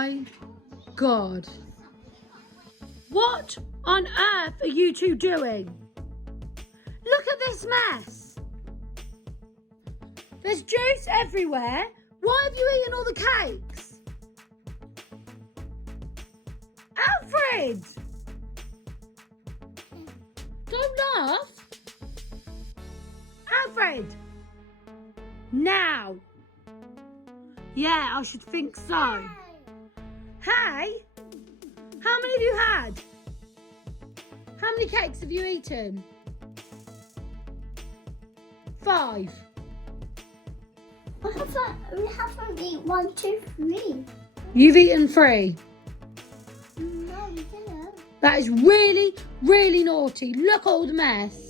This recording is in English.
my God. What on earth are you two doing? Look at this mess. There's juice everywhere. Why have you eaten all the cakes? Alfred! Don't laugh. Alfred! Now. Yeah, I should think so. Hey! How many have you had? How many cakes have you eaten? 5. We haven't eaten 1, 2, 3. You've eaten 3. No, we didn't. That is really, really naughty. Look at all the mess.